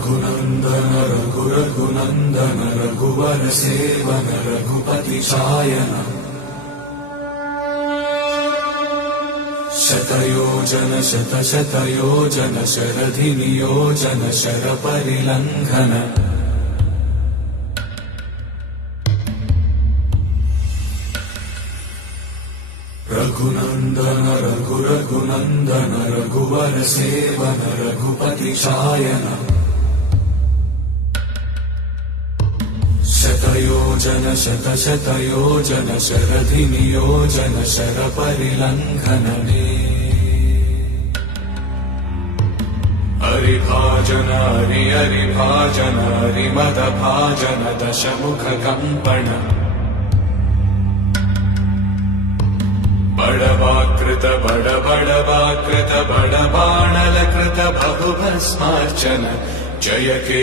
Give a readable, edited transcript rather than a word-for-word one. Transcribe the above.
रघुनन्दन रघुनन्दन रघुवर सेवन रघुपति चायन शतयोजन शतशतयोजन शरधि नियोजन शरपरिलङ्घन रघुनन्दन रघुनन्दन रघुवर सेवन रघुपति चायन शतयोजन शतशतयोजन शरधि नियोजन शरपरिलङ्घन हरिभाजन हरिभाजन हरिमदभाजन दशमुख कम्पण बड़वाकृत बड़वाकृत बड़बाणलकृत बहुभस्मार्चन जय के